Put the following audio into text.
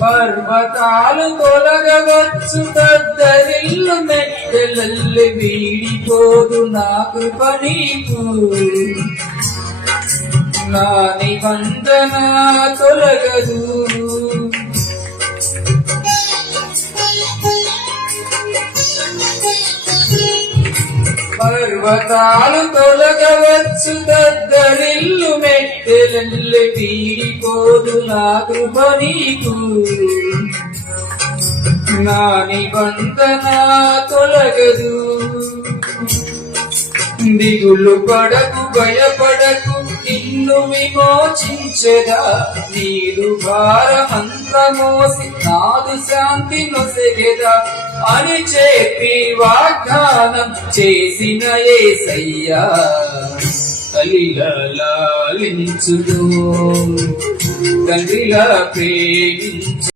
పర్వతాలు తొలగవచ్చు పెద్దరిల్లు మెట్టెలల్లి వీడిపోదు నా కృప నీకు నా నిబంధన తొలగదు పర్వతాలు తొలగవచ్చు దద్దరిల్లు మెట్టెలల్లి వీడిపోదు నా కృప నీకు నా నిబంధన తొలగదు దిగులు పడకు భయపడకు నిన్ను విమోచించెదా నీదు భారమంత మోసి నాదు శాంతి నొసగెదా అని చెప్పి వాగ్దానం చేసిన యేసయ్యా తల్లిలా లాలించును తండ్రిలా ప్రేమించు